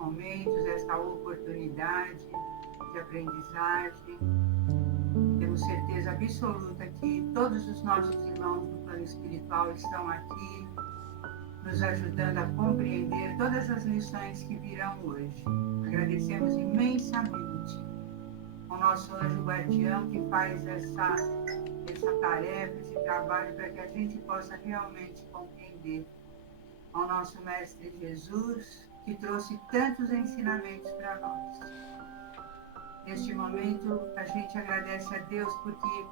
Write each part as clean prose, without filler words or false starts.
momentos, essa oportunidade de aprendizagem. Temos certeza absoluta que todos os nossos irmãos do plano espiritual estão aqui, nos ajudando a compreender todas as lições que virão hoje. Agradecemos imensamente ao nosso anjo guardião que faz essa tarefa, esse trabalho, para que a gente possa realmente compreender. Ao nosso Mestre Jesus, que trouxe tantos ensinamentos para nós. Neste momento, a gente agradece a Deus porque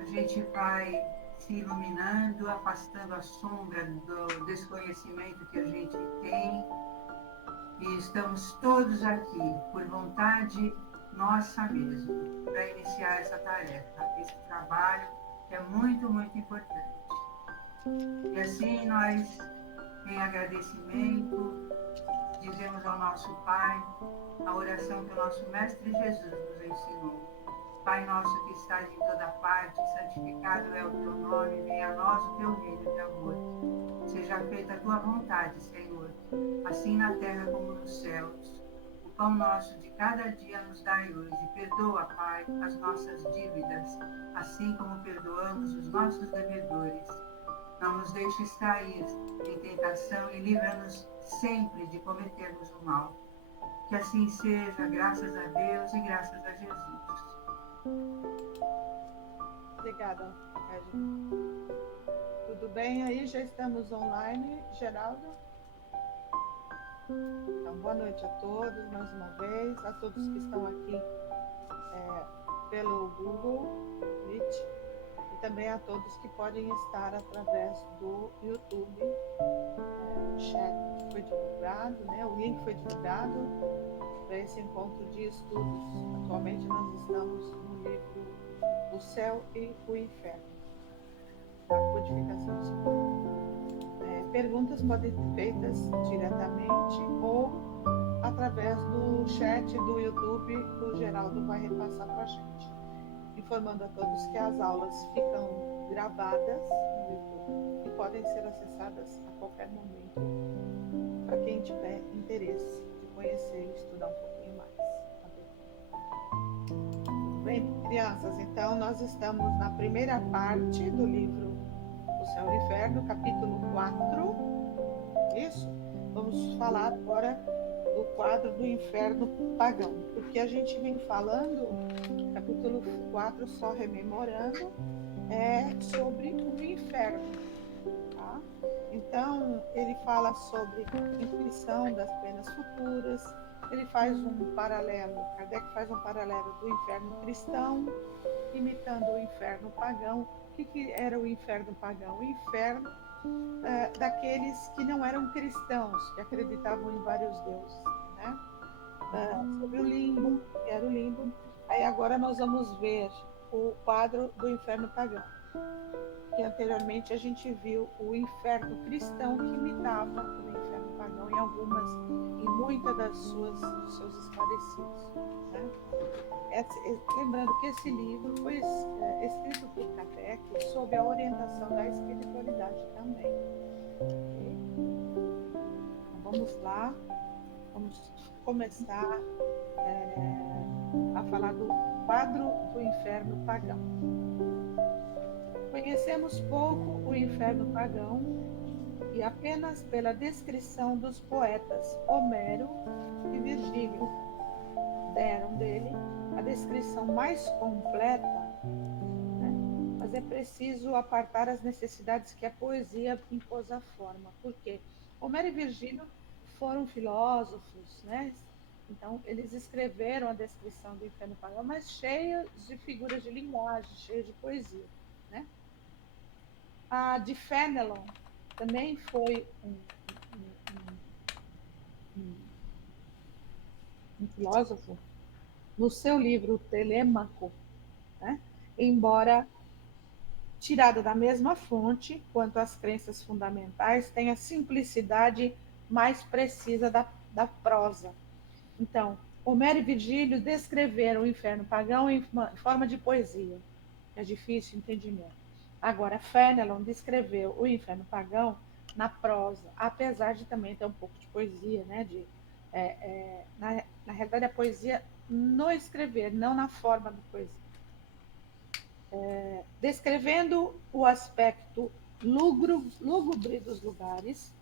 a gente vai se iluminando, afastando a sombra do desconhecimento que a gente tem, e estamos todos aqui por vontade nossa mesmo, para iniciar essa tarefa, esse trabalho que é muito, muito importante. E assim nós, em agradecimento, dizemos ao nosso Pai a oração que o nosso Mestre Jesus nos ensinou. Pai nosso que estás em toda parte, santificado é o teu nome, venha a nós o teu reino de amor. Seja feita a tua vontade, Senhor, assim na terra como nos céus. O pão nosso de cada dia nos dai hoje. Perdoa, Pai, as nossas dívidas, assim como perdoamos os nossos devedores. Não nos deixes cair em tentação e livra-nos sempre de cometermos o mal. Que assim seja, graças a Deus e graças a Jesus. Obrigada, Regina. Tudo bem aí? Já estamos online, Geraldo? Então, boa noite a todos, mais uma vez, a todos que estão aqui pelo Google Meet e também a todos que podem estar através do YouTube. O chat foi divulgado, né? O link foi divulgado para esse encontro de estudos. Atualmente nós estamos no livro O Céu e o Inferno, da codificação espírita. Perguntas podem ser feitas diretamente ou através do chat do YouTube, que o Geraldo vai repassar para a gente. Informando a todos que as aulas ficam gravadas no YouTube e podem ser acessadas a qualquer momento para quem tiver interesse de conhecer e estudar um pouquinho mais. Tudo bem, crianças? Então, nós estamos na primeira parte do livro O Céu e o Inferno, capítulo 4. Isso? Vamos falar agora do quadro do inferno pagão, porque a gente vem falando, capítulo 4, só rememorando, sobre o inferno. Tá? Então, ele fala sobre inflição das penas futuras, ele faz um paralelo, Kardec faz um paralelo do inferno cristão, imitando o inferno pagão. O que era o inferno pagão? O inferno daqueles que não eram cristãos, que acreditavam em vários deuses, né? Sobre o limbo, que era o limbo. Aí agora nós vamos ver o quadro do inferno pagão, que anteriormente a gente viu o inferno cristão que imitava o inferno pagão em muitas dos seus esclarecidos, né? Lembrando que esse livro foi escrito por Kardec sob a orientação da espiritualidade também. Okay? Então, vamos lá, vamos começar a falar do quadro do inferno pagão. Conhecemos pouco o inferno pagão e apenas pela descrição dos poetas Homero e Virgílio deram dele a descrição mais completa, né? Mas é preciso apartar as necessidades que a poesia impôs à forma. Por quê? Homero e Virgílio foram filósofos, né? Então, eles escreveram a descrição do inferno pagão, mas cheios de figuras de linguagem, cheios de poesia, né? A de Fénelon também foi um filósofo. No seu livro Telêmaco, né? Embora tirado da mesma fonte, quanto às crenças fundamentais, tem a simplicidade mais precisa da prosa. Então, Homero e Virgílio descreveram o inferno pagão em forma de poesia. É difícil entendimento. Agora, Fénelon descreveu o inferno pagão na prosa, apesar de também ter um pouco de poesia, né? Na realidade, a poesia no escrever, não na forma da poesia. Descrevendo o aspecto lúgubre dos lugares,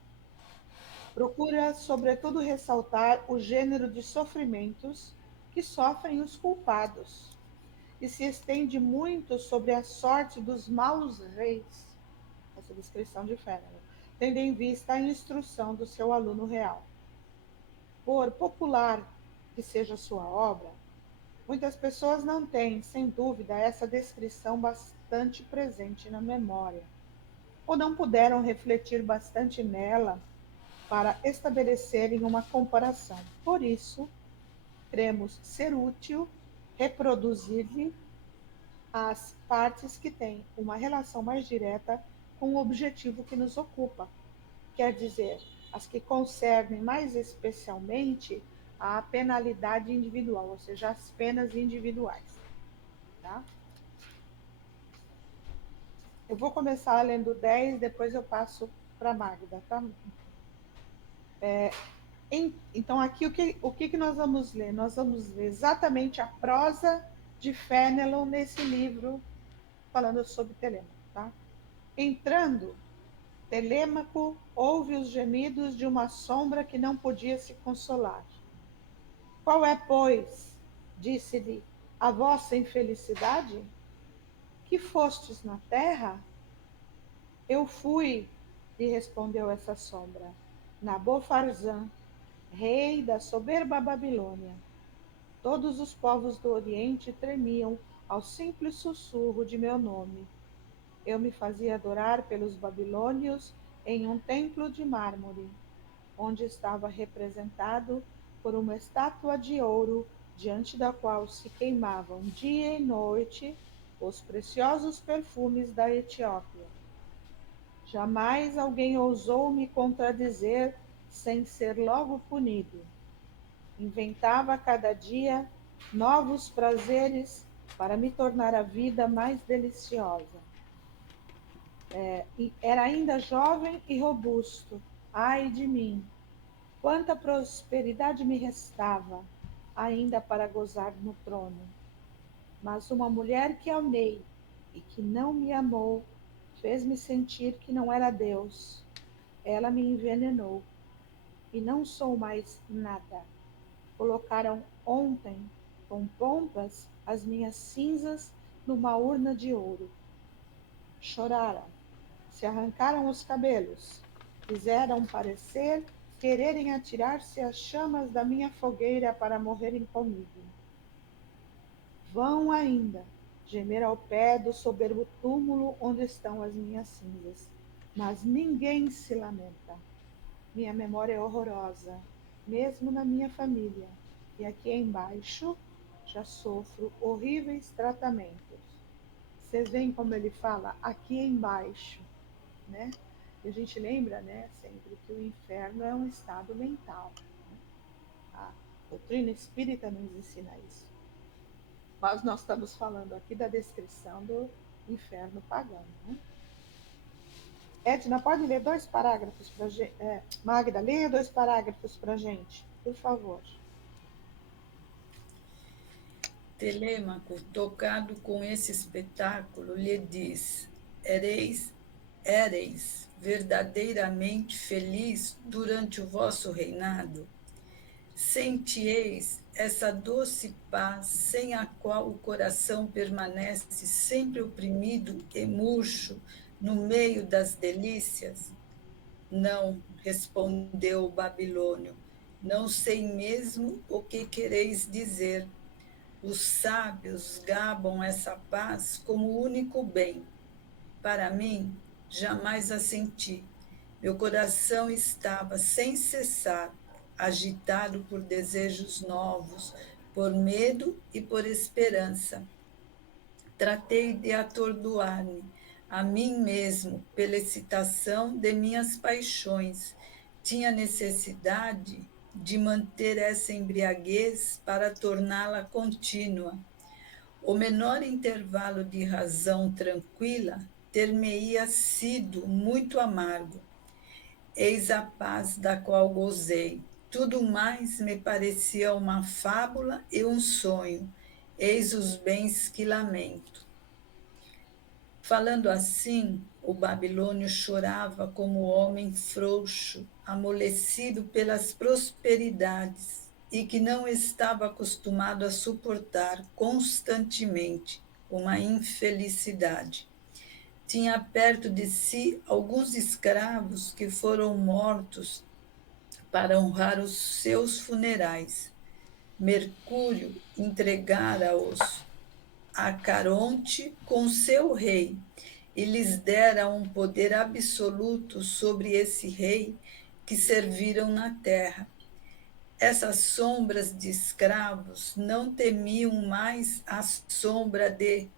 procura, sobretudo, ressaltar o gênero de sofrimentos que sofrem os culpados, e se estende muito sobre a sorte dos maus reis, essa descrição de Fênelon, tendo em vista a instrução do seu aluno real. Por popular que seja sua obra, muitas pessoas não têm, sem dúvida, essa descrição bastante presente na memória, ou não puderam refletir bastante nela para estabelecerem uma comparação. Por isso, cremos ser útil reproduzir-lhe as partes que têm uma relação mais direta com o objetivo que nos ocupa, quer dizer, as que concernem mais especialmente a penalidade individual, ou seja, as penas individuais. Tá? Eu vou começar lendo 10, depois eu passo para a Magda. Tá? Então, aqui o que nós vamos ler? Nós vamos ler exatamente a prosa de Fénelon nesse livro, falando sobre Telêmaco. Tá? Entrando, Telêmaco ouve os gemidos de uma sombra que não podia se consolar. Qual é, pois, disse-lhe, a vossa infelicidade? Que fostes na terra? Eu fui, lhe respondeu essa sombra, Nabofarzã, rei da soberba Babilônia. Todos os povos do Oriente tremiam ao simples sussurro de meu nome. Eu me fazia adorar pelos babilônios em um templo de mármore, onde estava representado por uma estátua de ouro, diante da qual se queimavam dia e noite os preciosos perfumes da Etiópia. Jamais alguém ousou me contradizer sem ser logo punido. Inventava a cada dia novos prazeres para me tornar a vida mais deliciosa. Era ainda jovem e robusto. Ai de mim! Quanta prosperidade me restava ainda para gozar no trono. Mas uma mulher que amei e que não me amou fez-me sentir que não era Deus. Ela me envenenou e não sou mais nada. Colocaram ontem, com pompas, as minhas cinzas numa urna de ouro. Choraram, se arrancaram os cabelos, fizeram parecer quererem atirar-se às chamas da minha fogueira para morrerem comigo. Vão ainda gemer ao pé do soberbo túmulo onde estão as minhas cinzas, mas ninguém se lamenta. Minha memória é horrorosa, mesmo na minha família, e aqui embaixo já sofro horríveis tratamentos. Vocês veem como ele fala aqui embaixo, né? E a gente lembra, né, sempre que o inferno é um estado mental. Né? A doutrina espírita nos ensina isso. Mas nós estamos falando aqui da descrição do inferno pagão. Né? Edna, pode ler 2 parágrafos para a gente? Magda, leia 2 parágrafos para a gente, por favor. Telêmaco, tocado com esse espetáculo, lhe diz: éreis verdadeiramente feliz durante o vosso reinado? Sentieis essa doce paz sem a qual o coração permanece sempre oprimido e murcho no meio das delícias? Não, respondeu o babilônio, não sei mesmo o que quereis dizer. Os sábios gabam essa paz como o único bem. Para mim, jamais a senti. Meu coração estava sem cessar, agitado por desejos novos, por medo e por esperança. Tratei de atordoar-me a mim mesmo pela excitação de minhas paixões. Tinha necessidade de manter essa embriaguez para torná-la contínua. O menor intervalo de razão tranquila ter-me-ia sido muito amargo. Eis a paz da qual gozei. Tudo mais me parecia uma fábula e um sonho. Eis os bens que lamento. Falando assim, o babilônio chorava como homem frouxo, amolecido pelas prosperidades e que não estava acostumado a suportar constantemente uma infelicidade. Tinha perto de si alguns escravos que foram mortos para honrar os seus funerais. Mercúrio entregara-os a Caronte com seu rei e lhes dera um poder absoluto sobre esse rei que serviram na terra. Essas sombras de escravos não temiam mais a sombra de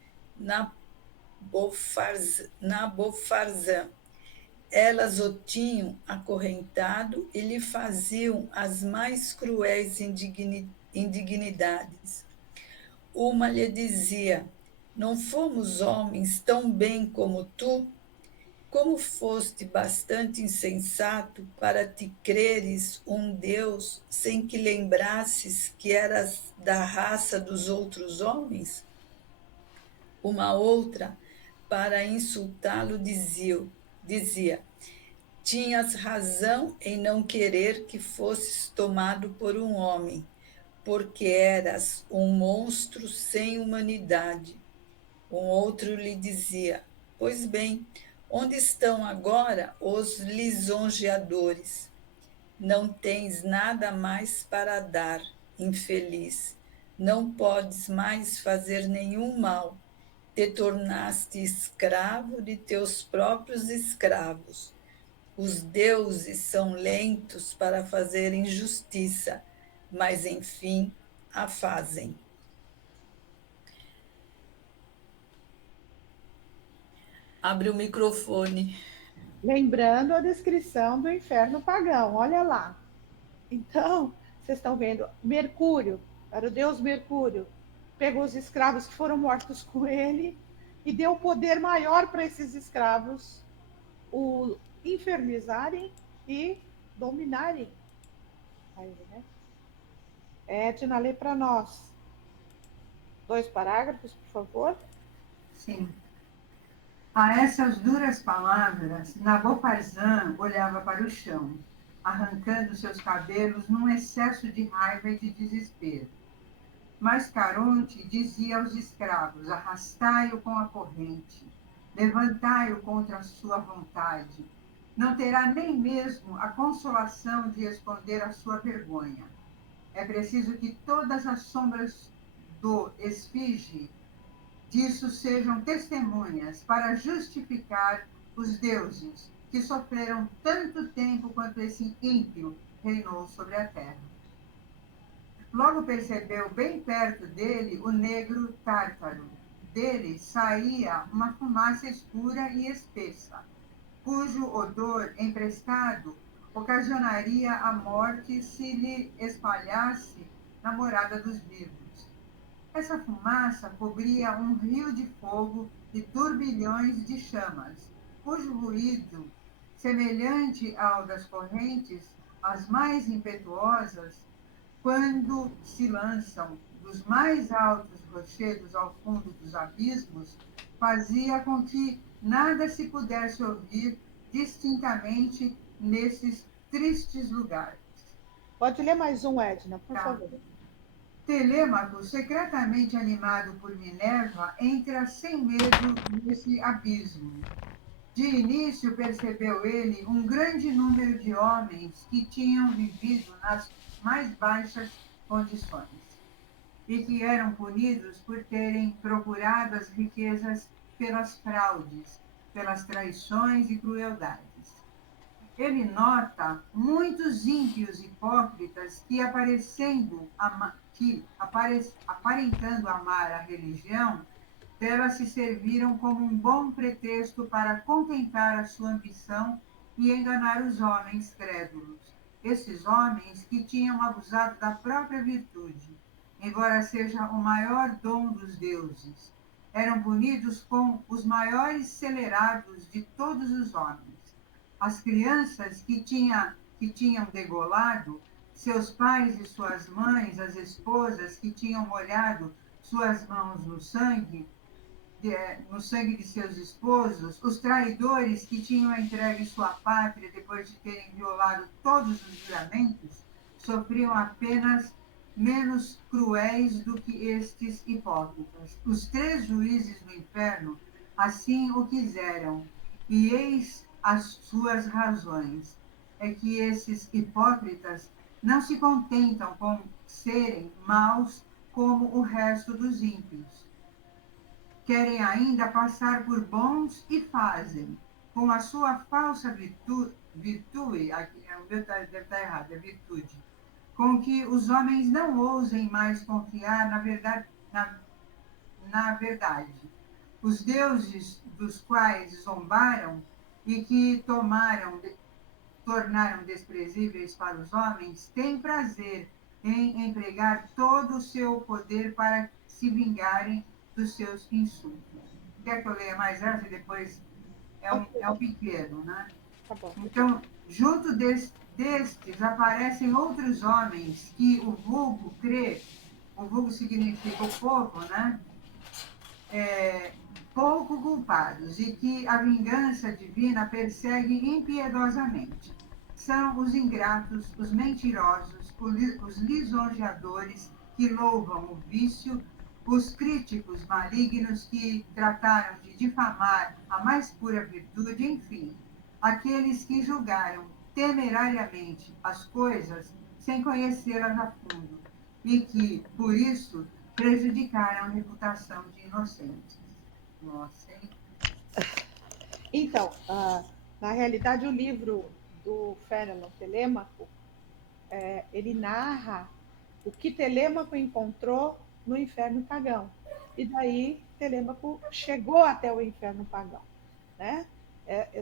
Nabofarzã. Elas o tinham acorrentado e lhe faziam as mais cruéis indignidades. Uma lhe dizia: não fomos homens tão bem como tu? Como foste bastante insensato para te creres um Deus sem que lembrasses que eras da raça dos outros homens? Uma outra, para insultá-lo, dizia: tinhas razão em não querer que fosses tomado por um homem, porque eras um monstro sem humanidade. Um outro lhe dizia: pois bem, onde estão agora os lisonjeadores? Não tens nada mais para dar, infeliz. Não podes mais fazer nenhum mal. Te tornaste escravo de teus próprios escravos. Os deuses são lentos para fazerem justiça, mas enfim a fazem. Abre o microfone. Lembrando a descrição do inferno pagão, olha lá. Então, vocês estão vendo, Mercúrio, era o deus Mercúrio, pegou os escravos que foram mortos com ele e deu poder maior para esses escravos o infernizarem e dominarem. Aí, né? Edna, lê para nós 2 parágrafos, por favor. Sim. A essas duras palavras, Nabofarzã olhava para o chão, arrancando seus cabelos num excesso de raiva e de desespero. Mas Caronte dizia aos escravos: arrastai-o com a corrente, levantai-o contra a sua vontade. Não terá nem mesmo a consolação de esconder a sua vergonha. É preciso que todas as sombras do esfinge disso sejam testemunhas para justificar os deuses que sofreram tanto tempo quanto esse ímpio reinou sobre a terra. Logo percebeu bem perto dele o negro tártaro. Dele saía uma fumaça escura e espessa, cujo odor emprestado ocasionaria a morte se lhe espalhasse na morada dos vivos. Essa fumaça cobria um rio de fogo e turbilhões de chamas, cujo ruído, semelhante ao das correntes, as mais impetuosas, quando se lançam dos mais altos rochedos ao fundo dos abismos, fazia com que nada se pudesse ouvir distintamente nesses tristes lugares. Pode ler mais um, Edna, por favor. Telêmaco, secretamente animado por Minerva, entra sem medo nesse abismo. De início percebeu ele um grande número de homens que tinham vivido nas mais baixas condições e que eram punidos por terem procurado as riquezas pelas fraudes, pelas traições e crueldades. Ele nota muitos ímpios hipócritas que, aparentando amar a religião, dela se serviram como um bom pretexto para contentar a sua ambição e enganar os homens crédulos. Esses homens que tinham abusado da própria virtude, embora seja o maior dom dos deuses, eram punidos com os maiores celerados de todos os homens. As crianças que tinham degolado seus pais e suas mães, as esposas que tinham molhado suas mãos no sangue de seus esposos, os traidores que tinham entregue sua pátria depois de terem violado todos os juramentos, sofriam apenas menos cruéis do que estes hipócritas. Os 3 juízes do inferno assim o quiseram, e eis as suas razões. É que esses hipócritas não se contentam com serem maus como o resto dos ímpios. Querem ainda passar por bons e fazem, com a sua falsa virtude, aqui, o meu deve estar errado, é virtude, com que os homens não ousem mais confiar na verdade. Os deuses dos quais zombaram e que tornaram desprezíveis para os homens, têm prazer em empregar todo o seu poder para se vingarem dos seus insultos. Quer que eu leia mais essa e depois Ok, é um pequeno, né? tá bom. Então, junto destes aparecem outros homens que o vulgo crê, o vulgo significa o povo, né? Pouco culpados e que a vingança divina persegue impiedosamente. São os ingratos, os mentirosos, os lisonjeadores que louvam o vício, os críticos malignos que trataram de difamar a mais pura virtude, enfim, aqueles que julgaram temerariamente as coisas sem conhecê-las a fundo e que, por isso, prejudicaram a reputação de inocentes. Nossa, hein? Então, na realidade, o livro do Fénelon Telêmaco, ele narra o que Telêmaco encontrou no inferno pagão. E daí Telêmaco chegou até o inferno pagão, né?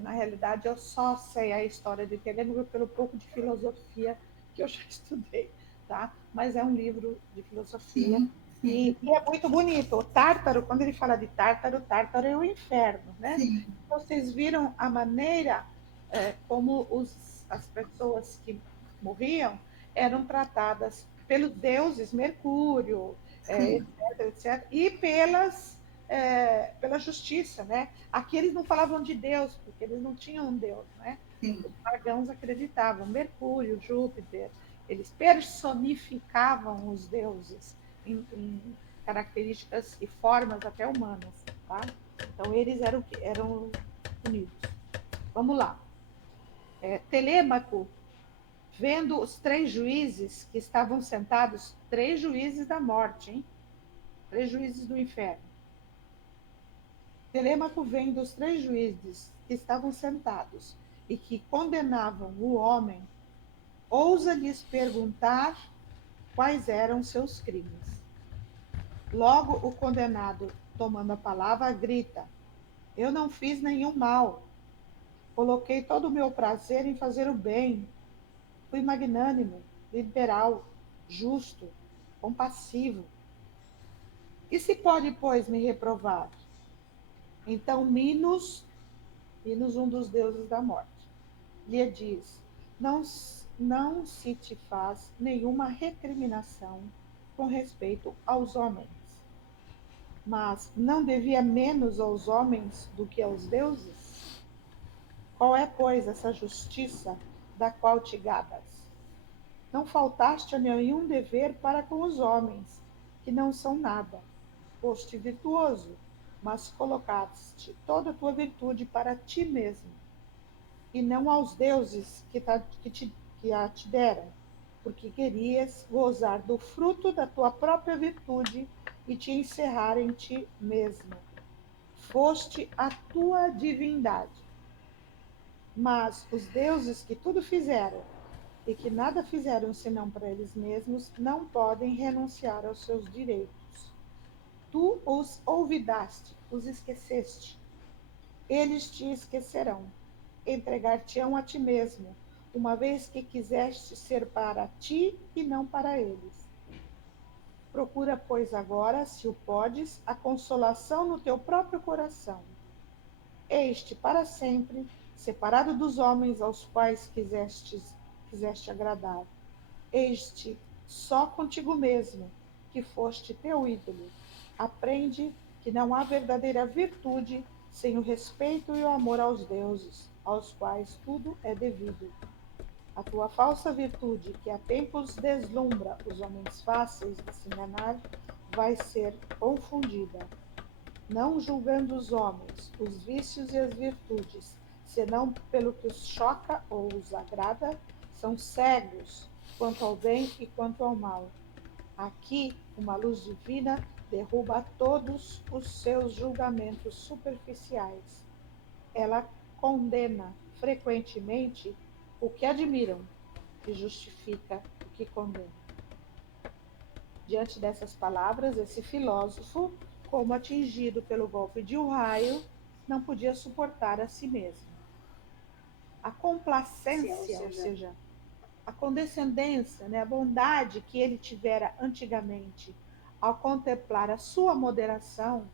Na realidade, eu só sei a história de Telêmaco pelo pouco de filosofia que eu já estudei, tá? Mas é um livro de filosofia Sim, sim, e é muito bonito. O Tártaro, quando ele fala de Tártaro, Tártaro é o inferno, né? sim, Vocês viram a maneira como as pessoas que morriam eram tratadas pelos deuses, Mercúrio, sim, etc, etc, e pela justiça, né? Aqui eles não falavam de Deus, porque eles não tinham um Deus, né? sim, Os pagãos acreditavam, Mercúrio, Júpiter, eles personificavam os deuses em características e formas até humanas, tá? Então eles eram unidos. Vamos lá. Telêmaco, vendo os 3 juízes que estavam sentados, 3 juízes da morte, hein? 3 juízes do inferno. Telêmaco, vendo os 3 juízes que estavam sentados e que condenavam o homem, ousa lhes perguntar quais eram seus crimes. Logo o condenado, tomando a palavra, grita: Eu não fiz nenhum mal. Coloquei todo o meu prazer em fazer o bem. Fui magnânimo, liberal, justo, compassivo. E se pode, pois, me reprovar? Então Minos, um dos deuses da morte, lhe diz: não, não se te faz nenhuma recriminação com respeito aos homens, mas não devia menos aos homens do que aos deuses? Qual é, pois, essa justiça da qual te gabas? Não faltaste a nenhum dever para com os homens, que não são nada. Foste virtuoso, mas colocaste toda a tua virtude para ti mesmo, e não aos deuses que a te deram, porque querias gozar do fruto da tua própria virtude e te encerrar em ti mesmo. Foste a tua divindade. Mas os deuses que tudo fizeram e que nada fizeram senão para eles mesmos, não podem renunciar aos seus direitos. Tu os olvidaste, os esqueceste. Eles te esquecerão. Entregar-te-ão a ti mesmo, uma vez que quiseste ser para ti e não para eles. Procura, pois, agora, se o podes, a consolação no teu próprio coração. Este, para sempre, separado dos homens aos quais quiseste agradar. Este só contigo mesmo, que foste teu ídolo. Aprende que não há verdadeira virtude sem o respeito e o amor aos deuses, aos quais tudo é devido. A tua falsa virtude, que a tempos deslumbra os homens fáceis de se enganar, vai ser confundida, não julgando os homens, os vícios e as virtudes, senão pelo que os choca ou os agrada, são cegos quanto ao bem e quanto ao mal. Aqui, uma luz divina derruba todos os seus julgamentos superficiais. Ela condena frequentemente o que admiram e justifica o que condena. Diante dessas palavras, esse filósofo, como atingido pelo golpe de um raio, não podia suportar a si mesmo. A complacência, ou seja, a condescendência, né, a bondade que ele tivera antigamente ao contemplar a sua moderação,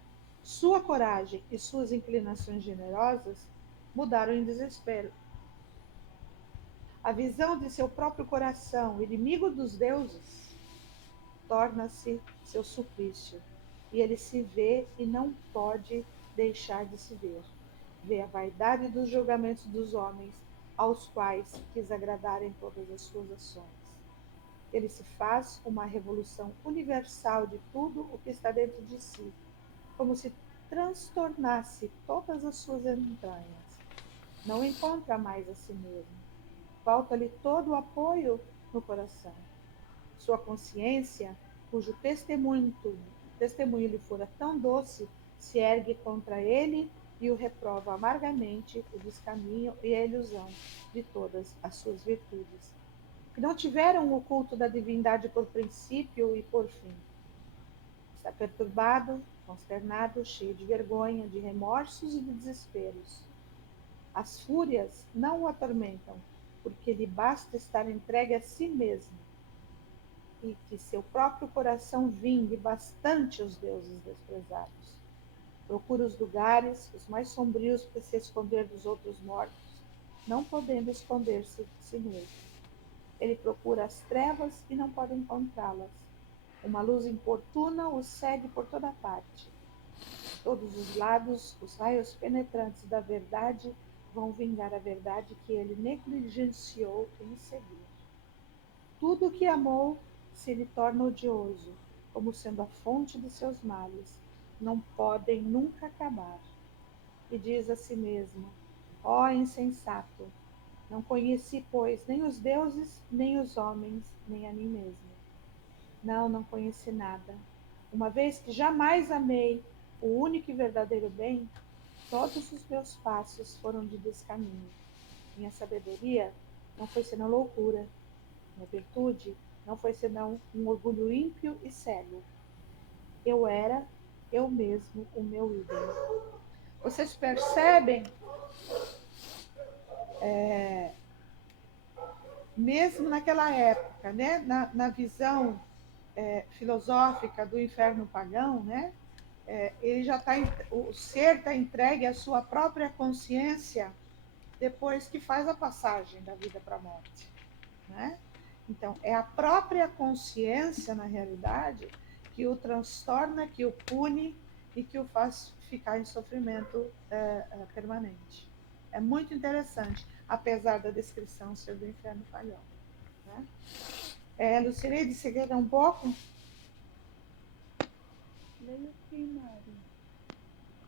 sua coragem e suas inclinações generosas, mudaram em desespero. A visão de seu próprio coração, inimigo dos deuses, torna-se seu suplício. E ele se vê e não pode deixar de se ver. Vê a vaidade dos julgamentos dos homens, aos quais quis agradar em todas as suas ações. Ele se faz uma revolução universal de tudo o que está dentro de si, como se transtornasse todas as suas entranhas. Não encontra mais a si mesmo. Falta-lhe todo o apoio no coração. Sua consciência, cujo testemunho lhe fora tão doce, se ergue contra ele e o reprova amargamente o descaminho e a ilusão de todas as suas virtudes, que não tiveram o culto da divindade por princípio e por fim. Está perturbado, consternado, cheio de vergonha, de remorsos e de desesperos. As fúrias não o atormentam, porque lhe basta estar entregue a si mesmo, e que seu próprio coração vingue bastante os deuses desprezados. Procura os lugares, os mais sombrios, para se esconder dos outros mortos, não podendo esconder-se de si mesmo. Ele procura as trevas e não pode encontrá-las. Uma luz importuna o segue por toda parte. De todos os lados, os raios penetrantes da verdade vão vingar a verdade que ele negligenciou em seguir. Tudo o que amou se lhe torna odioso, como sendo a fonte de seus males. Não podem nunca acabar. E diz a si mesmo: ó insensato, não conheci, pois, nem os deuses, nem os homens, nem a mim mesmo. Não conheci nada. Uma vez que jamais amei o único e verdadeiro bem, todos os meus passos foram de descaminho. Minha sabedoria não foi senão loucura. Minha virtude não foi senão um orgulho ímpio e cego. Eu era, eu mesmo, o meu ídolo. Vocês percebem, mesmo naquela época, né, na visão filosófica do inferno pagão, né, ele já está, o ser está entregue à sua própria consciência depois que faz a passagem da vida para a morte, né? Então, é a própria consciência, na realidade, que o transtorna, que o pune e que o faz ficar em sofrimento permanente. É muito interessante, apesar da descrição ser do inferno pagão, né? Lucineide, você quer dar um pouco? Leio aqui, Mari.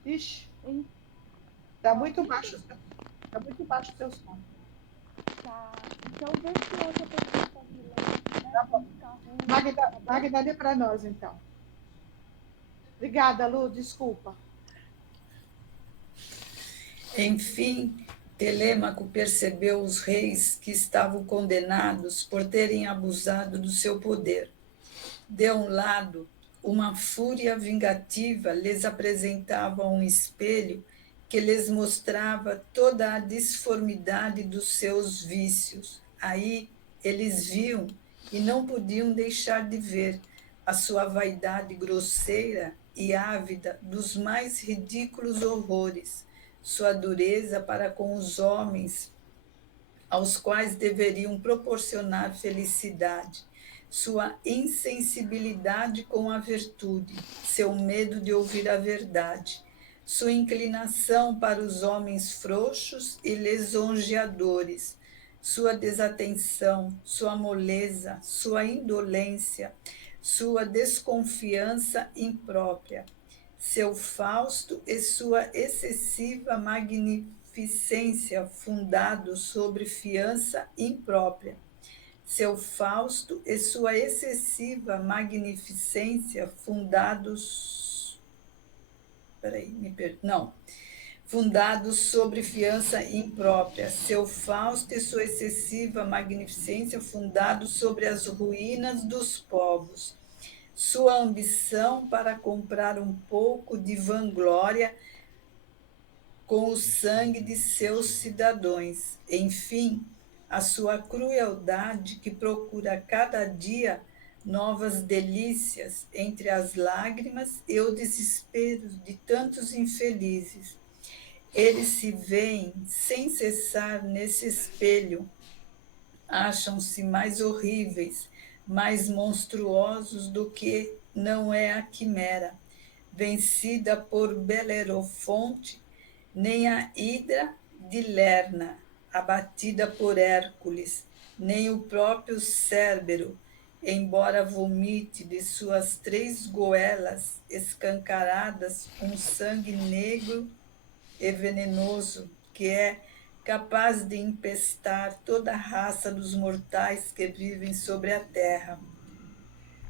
Ixi, está muito baixo o seu som. Tá. Então, vê se outra pessoa pode ler, né? Tá bom. Tá ruim. Magda, dê para nós, então. Obrigada, Lu, desculpa. Enfim, Telêmaco percebeu os reis que estavam condenados por terem abusado do seu poder. De um lado, uma fúria vingativa lhes apresentava um espelho que lhes mostrava toda a disformidade dos seus vícios. Aí eles viam e não podiam deixar de ver a sua vaidade grosseira e ávida dos mais ridículos horrores, sua dureza para com os homens, aos quais deveriam proporcionar felicidade, sua insensibilidade com a virtude, seu medo de ouvir a verdade, sua inclinação para os homens frouxos e lisonjeadores, sua desatenção, sua moleza, sua indolência, sua desconfiança imprópria, seu Fausto e sua excessiva magnificência fundados sobre fiança imprópria. Seu Fausto e sua excessiva magnificência fundados... fundados sobre fiança imprópria. Seu Fausto e sua excessiva magnificência fundados sobre as ruínas dos povos. Sua ambição para comprar um pouco de vanglória com o sangue de seus cidadãos. Enfim, a sua crueldade que procura cada dia novas delícias entre as lágrimas e o desespero de tantos infelizes. Eles se veem sem cessar nesse espelho, acham-se mais horríveis, mais monstruosos do que não é a quimera, vencida por Belerofonte, nem a Hidra de Lerna, abatida por Hércules, nem o próprio Cérbero, embora vomite de suas 3 goelas escancaradas um sangue negro e venenoso, que é capaz de empestar toda a raça dos mortais que vivem sobre a terra.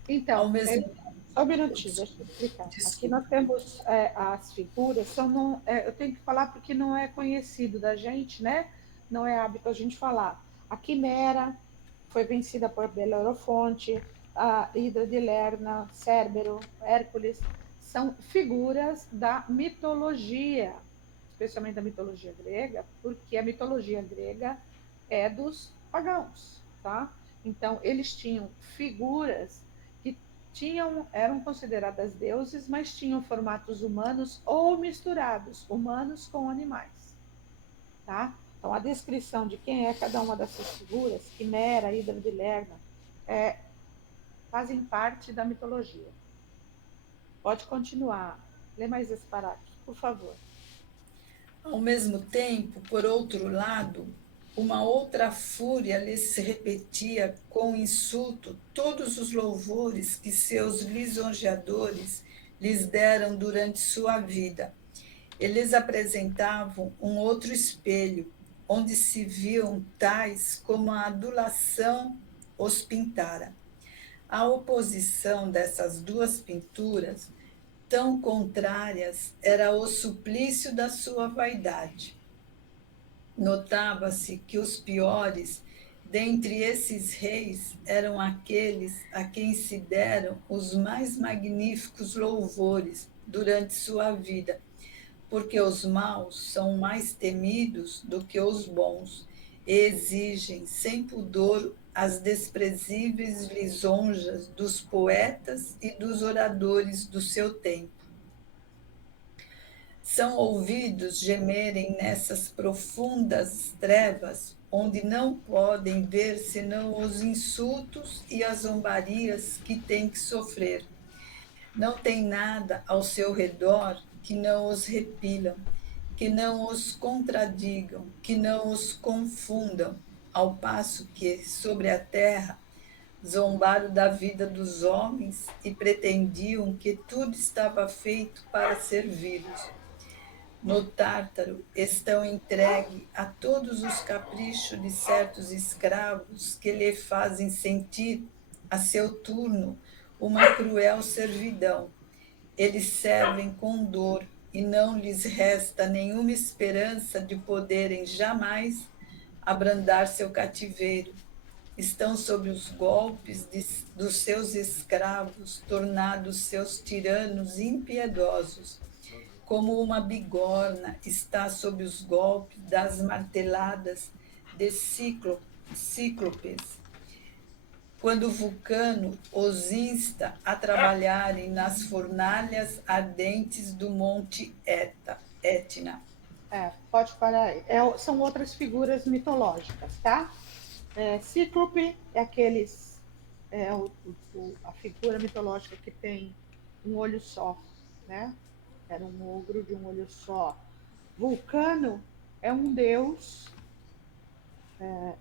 Então, só um minutinho, deixa eu explicar. Desculpa. Aqui nós temos as figuras, eu tenho que falar porque não é conhecido da gente, né? Não é hábito a gente falar. A Quimera foi vencida por Belerofonte, a Hidra de Lerna, Cérbero, Hércules, são figuras da mitologia, especialmente da mitologia grega, porque a mitologia grega é dos pagãos, tá? Então, eles tinham figuras que eram consideradas deuses, mas tinham formatos humanos ou misturados, humanos com animais, tá? Então, a descrição de quem é cada uma dessas figuras, Quimera, Hidra de Lerna, fazem parte da mitologia. Pode continuar. Lê mais esse parágrafo, por favor. Ao mesmo tempo, por outro lado, uma outra fúria lhes repetia com insulto todos os louvores que seus lisonjeadores lhes deram durante sua vida. Eles apresentavam um outro espelho, onde se viam tais como a adulação os pintara. A oposição dessas duas pinturas, tão contrárias, era o suplício da sua vaidade. Notava-se que os piores dentre esses reis eram aqueles a quem se deram os mais magníficos louvores durante sua vida, porque os maus são mais temidos do que os bons e exigem sem pudor as desprezíveis lisonjas dos poetas e dos oradores do seu tempo. São ouvidos gemerem nessas profundas trevas, onde não podem ver senão os insultos e as zombarias que têm que sofrer. Não tem nada ao seu redor que não os repilam, que não os contradigam, que não os confundam, ao passo que, sobre a terra, zombaram da vida dos homens e pretendiam que tudo estava feito para servi-los. No Tártaro estão entregues a todos os caprichos de certos escravos que lhe fazem sentir, a seu turno, uma cruel servidão. Eles servem com dor e não lhes resta nenhuma esperança de poderem jamais abrandar seu cativeiro. Estão sob os golpes dos seus escravos, tornados seus tiranos impiedosos, como uma bigorna está sob os golpes das marteladas de cíclopes, quando Vulcano os insta a trabalharem nas fornalhas ardentes do Monte Etna. Pode parar aí. São outras figuras mitológicas, tá? Cíclope é a figura mitológica que tem um olho só, né? Era um ogro de um olho só. Vulcano é um deus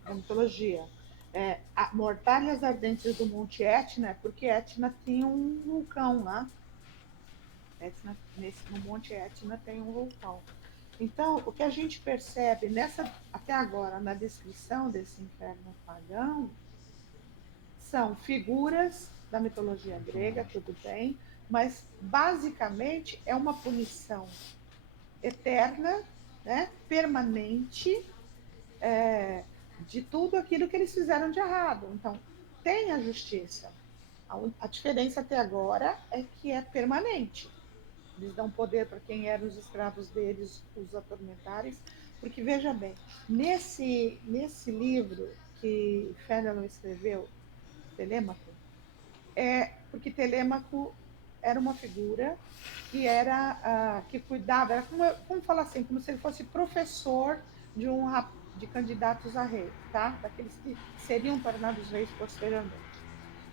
da mitologia. Mortalhas ardentes do Monte Etna, porque Etna tem um vulcão lá. No Monte Etna tem um vulcão. Então, o que a gente percebe até agora na descrição desse inferno pagão são figuras da mitologia grega, tudo bem, mas basicamente é uma punição eterna, né, permanente, de tudo aquilo que eles fizeram de errado. Então, tem a justiça. A diferença até agora é que é permanente. Eles dão poder para quem eram os escravos deles, os atormentáveis, porque veja bem, nesse livro que Fénelon escreveu, Telêmaco, porque Telêmaco era uma figura que cuidava, era como falar assim, como se ele fosse professor de candidatos a rei, tá? Daqueles que seriam tornados reis posteriormente.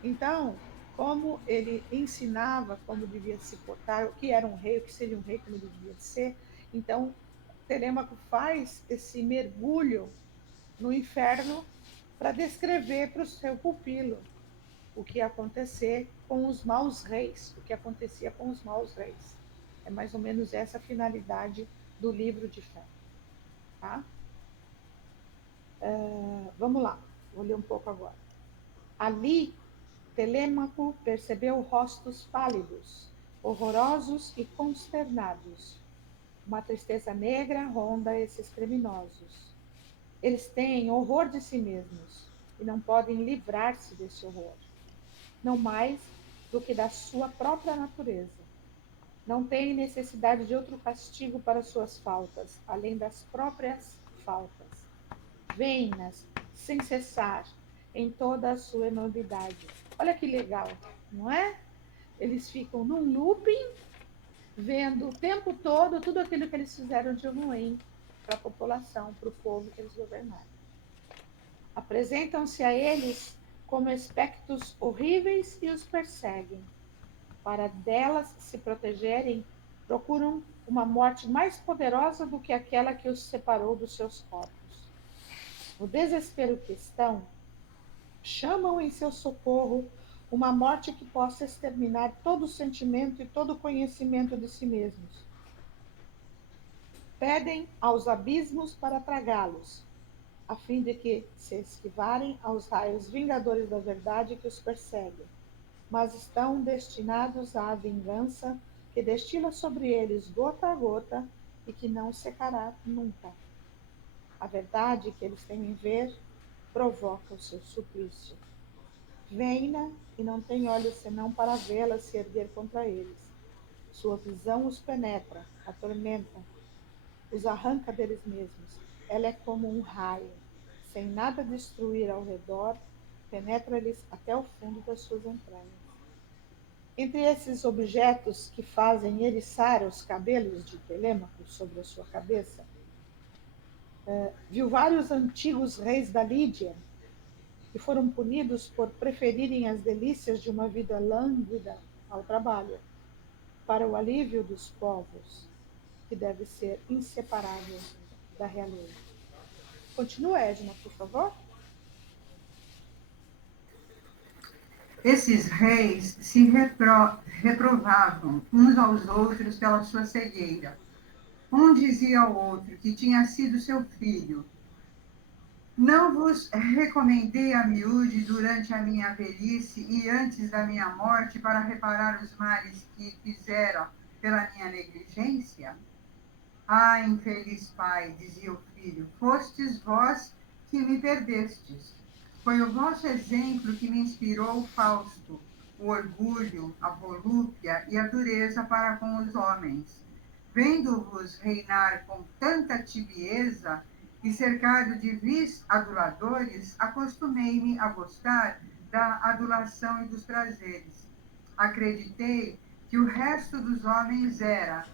Então, como ele ensinava como devia se portar, o que era um rei, o que seria um rei, como ele devia ser, então Telêmaco faz esse mergulho no inferno para descrever para o seu pupilo o que ia acontecer com os maus reis, o que acontecia com os maus reis. É mais ou menos essa a finalidade do livro de Fé. Tá? Vamos lá, vou ler um pouco agora. Ali, Telêmaco percebeu rostos pálidos, horrorosos e consternados. Uma tristeza negra ronda esses criminosos. Eles têm horror de si mesmos e não podem livrar-se desse horror, não mais do que da sua própria natureza. Não têm necessidade de outro castigo para suas faltas, além das próprias faltas. Veem-nas sem cessar, em toda a sua enormidade. Olha que legal, não é? Eles ficam num looping, vendo o tempo todo tudo aquilo que eles fizeram de ruim para a população, para o povo que eles governaram. Apresentam-se a eles como espectros horríveis e os perseguem. Para delas se protegerem, procuram uma morte mais poderosa do que aquela que os separou dos seus corpos. No desespero que estão, chamam em seu socorro uma morte que possa exterminar todo o sentimento e todo o conhecimento de si mesmos. Pedem aos abismos para tragá-los, a fim de que se esquivarem aos raios vingadores da verdade que os perseguem, mas estão destinados à vingança que destila sobre eles gota a gota e que não secará nunca. A verdade que eles temem ver provoca o seu suplício. Vêm-na e não têm olhos senão para vê-la se erguer contra eles. Sua visão os penetra, atormenta, os arranca deles mesmos. Ela é como um raio, sem nada destruir ao redor, penetra-lhes até o fundo das suas entranhas. Entre esses objetos que fazem eriçar os cabelos de Telêmaco sobre a sua cabeça, viu vários antigos reis da Lídia, que foram punidos por preferirem as delícias de uma vida lânguida ao trabalho, para o alívio dos povos, que deve ser inseparável da realeza. Continua, Edna, por favor. Esses reis se reprovavam uns aos outros pela sua cegueira. Um dizia ao outro que tinha sido seu filho: não vos recomendei a miúde durante a minha velhice e antes da minha morte para reparar os males que fizera pela minha negligência? Ah, infeliz pai, dizia o filho, fostes vós que me perdestes. Foi o vosso exemplo que me inspirou o Fausto, o orgulho, a volúpia e a dureza para com os homens. Vendo-vos reinar com tanta tibieza e cercado de vis aduladores, acostumei-me a gostar da adulação e dos prazeres. Acreditei que o resto dos homens era,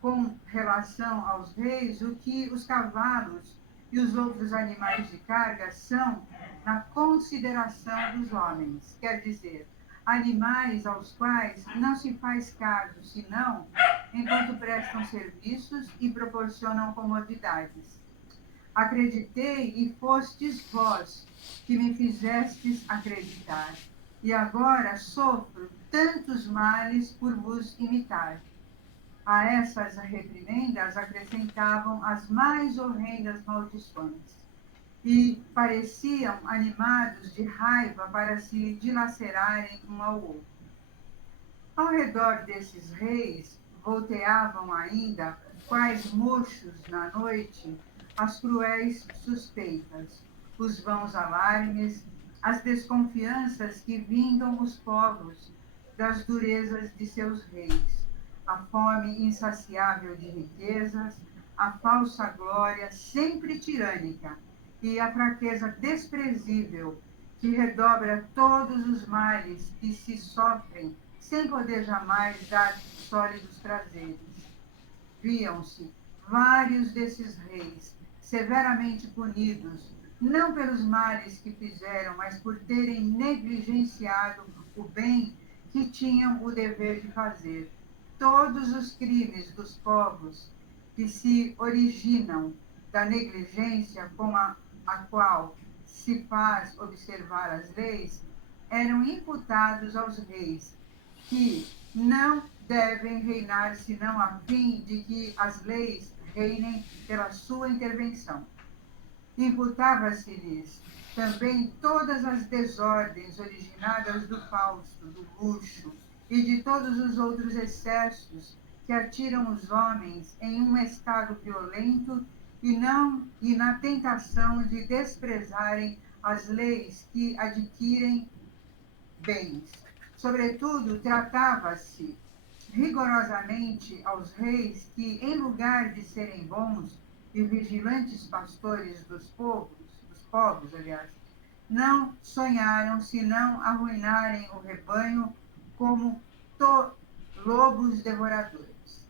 com relação aos reis o que os cavalos e os outros animais de carga são na consideração dos homens. Quer dizer, animais aos quais não se faz caso, senão enquanto prestam serviços e proporcionam comodidades. Acreditei e fostes vós que me fizestes acreditar, e agora sofro tantos males por vos imitar. A essas reprimendas acrescentavam as mais horrendas maldições, e pareciam animados de raiva para se dilacerarem um ao outro. Ao redor desses reis volteavam ainda, quais mochos na noite, as cruéis suspeitas, os vãos alarmes, as desconfianças que vindam os povos das durezas de seus reis, a fome insaciável de riquezas, a falsa glória sempre tirânica e a fraqueza desprezível que redobra todos os males que se sofrem sem poder jamais dar sólidos prazeres. Viam-se vários desses reis severamente punidos, não pelos males que fizeram, mas por terem negligenciado o bem que tinham o dever de fazer. Todos os crimes dos povos que se originam da negligência com a qual se faz observar as leis eram imputados aos reis, que não devem reinar senão a fim de que as leis reinem pela sua intervenção. Imputava-se-lhes também todas as desordens originadas do Fausto, do luxo e de todos os outros excessos que atiram os homens em um estado violento e na tentação de desprezarem as leis que adquirem bens. Sobretudo, tratava-se rigorosamente aos reis que, em lugar de serem bons e vigilantes pastores dos povos, aliás, não sonharam senão arruinarem o rebanho como lobos devoradores.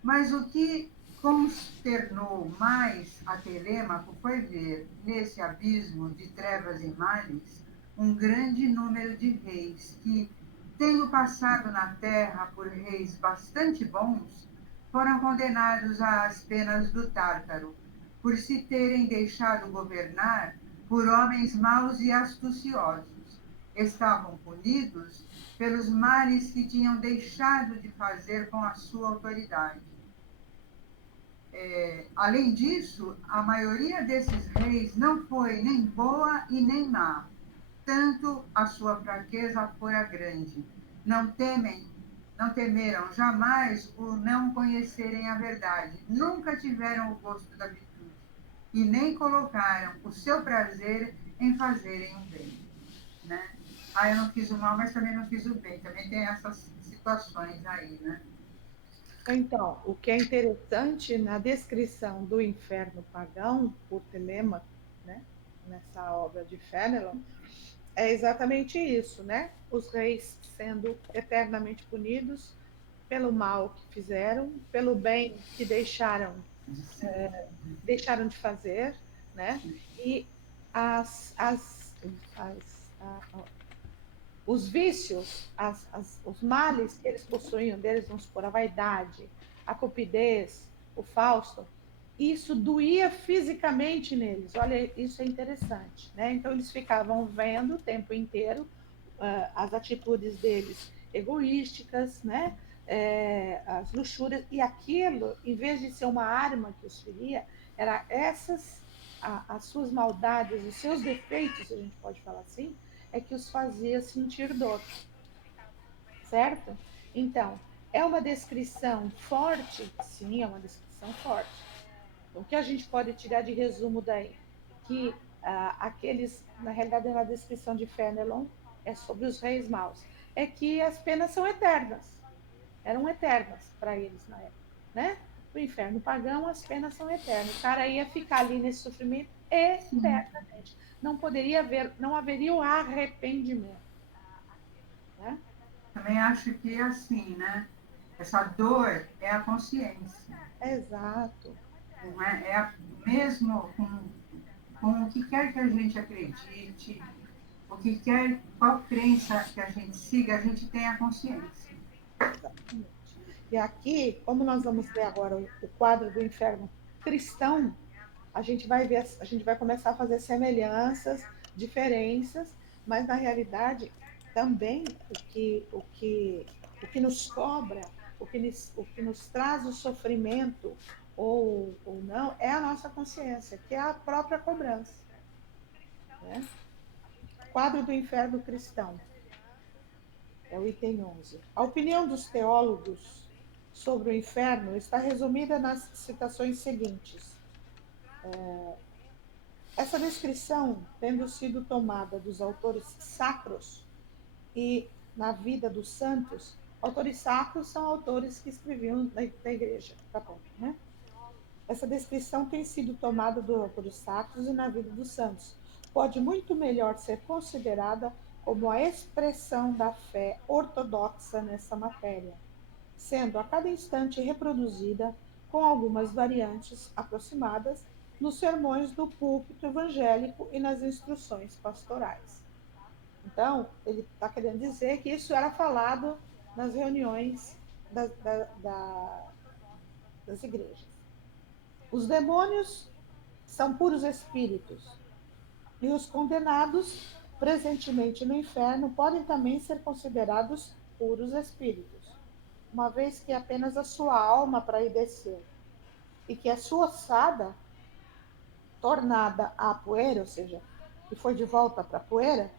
Mas o que consternou mais a Telêmaco foi ver, nesse abismo de trevas e males, um grande número de reis que, tendo passado na terra por reis bastante bons, foram condenados às penas do Tártaro, por se terem deixado governar por homens maus e astuciosos. Estavam punidos pelos males que tinham deixado de fazer com a sua autoridade. Além disso, a maioria desses reis não foi nem boa e nem má, tanto a sua fraqueza fora grande. Não temeram jamais o não conhecerem a verdade, nunca tiveram o gosto da virtude, e nem colocaram o seu prazer em fazerem o bem. Né? Eu não fiz o mal, mas também não fiz o bem. Também tem essas situações aí, né? Então, o que é interessante na descrição do inferno pagão, por Telêmaco, né, nessa obra de Fénelon, é exatamente isso, né? Os reis sendo eternamente punidos pelo mal que fizeram, pelo bem que deixaram de fazer, né? E os vícios, os males que eles possuíam deles, vamos supor, a vaidade, a cupidez, o Fausto, isso doía fisicamente neles. Olha, isso é interessante, né? Então eles ficavam vendo o tempo inteiro as atitudes deles egoísticas, né? As luxúrias, e aquilo, em vez de ser uma arma que os feria, era as suas maldades, os seus defeitos, se a gente pode falar assim, é que os fazia sentir dor, certo? Então, é uma descrição forte? Sim, é uma descrição forte. Então, o que a gente pode tirar de resumo daí? Que aqueles, na realidade, na descrição de Fénelon, é sobre os reis maus, é que as penas são eternas, eram eternas para eles na época, né? O inferno pagão, as penas são eternas. O cara ia ficar ali nesse sofrimento eternamente. Não haveria o arrependimento, né? Também acho que é assim, né? Essa dor é a consciência. Exato. Não é? Mesmo com o que quer que a gente acredite, o que quer, qual crença que a gente siga, a gente tem a consciência. Exatamente. E aqui, como nós vamos ver agora o quadro do inferno cristão, a gente vai ver, a gente vai começar a fazer semelhanças, diferenças, mas na realidade também o que nos cobra, o que nos traz o sofrimento ou não, é a nossa consciência, que é a própria cobrança. Né? Quadro do inferno cristão, é o item 11. A opinião dos teólogos sobre o inferno está resumida nas citações seguintes. Essa descrição, tendo sido tomada dos autores sacros e na vida dos santos, autores sacros são autores que escreviam da Igreja Católica, né? Essa descrição tem sido tomada dos autores sacros e na vida dos santos. Pode muito melhor ser considerada como a expressão da fé ortodoxa nessa matéria, sendo a cada instante reproduzida, com algumas variantes aproximadas, nos sermões do púlpito evangélico e nas instruções pastorais. Então, ele está querendo dizer que isso era falado nas reuniões das igrejas. Os demônios são puros espíritos, e os condenados presentemente no inferno podem também ser considerados puros espíritos, uma vez que apenas a sua alma para ir descer, e que a sua ossada, tornada à poeira, ou seja, que foi de volta para a poeira,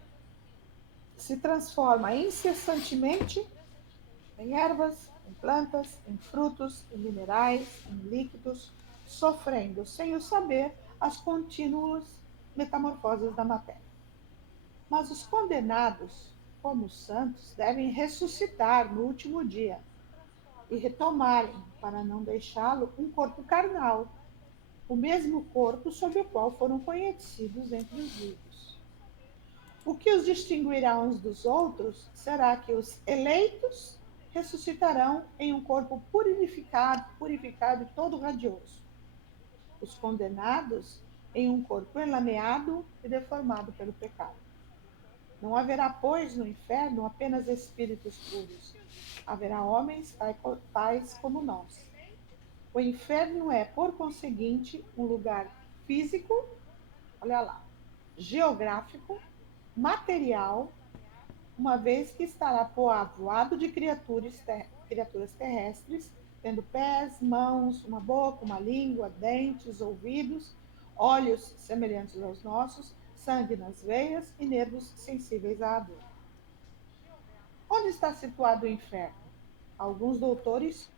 se transforma incessantemente em ervas, em plantas, em frutos, em minerais, em líquidos, sofrendo, sem o saber, as contínuas metamorfoses da matéria. Mas os condenados, como os santos, devem ressuscitar no último dia e retomarem, para não deixá-lo, um corpo carnal, o mesmo corpo sob o qual foram conhecidos entre os vivos. O que os distinguirá uns dos outros será que os eleitos ressuscitarão em um corpo purificado e todo radioso. Os condenados em um corpo enlameado e deformado pelo pecado. Não haverá, pois, no inferno apenas espíritos puros. Haverá homens tais como nós. O inferno é, por conseguinte, um lugar físico, olha lá, geográfico, material, uma vez que estará povoado de criaturas terrestres, tendo pés, mãos, uma boca, uma língua, dentes, ouvidos, olhos semelhantes aos nossos, sangue nas veias e nervos sensíveis à dor. Onde está situado o inferno? Alguns doutores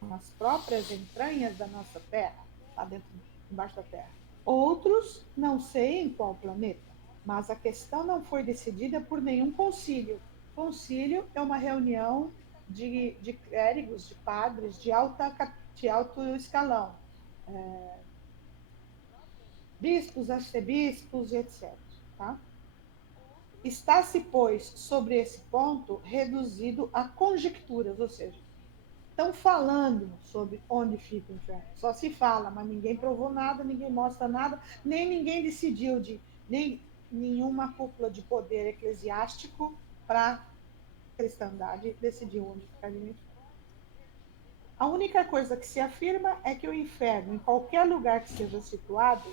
nas próprias entranhas da nossa Terra, lá dentro, embaixo da Terra. Outros, não sei em qual planeta, mas a questão não foi decidida por nenhum concílio. Concílio é uma reunião de clérigos, de padres de alto escalão, bispos, arcebispos, etc. Tá? Está-se, pois, sobre esse ponto, reduzido a conjecturas, ou seja, estão falando sobre onde fica o inferno. Só se fala, mas ninguém provou nada, ninguém mostra nada, nem ninguém decidiu, nem nenhuma cúpula de poder eclesiástico para a cristandade decidiu onde ficaria o inferno. A única coisa que se afirma é que o inferno, em qualquer lugar que seja situado,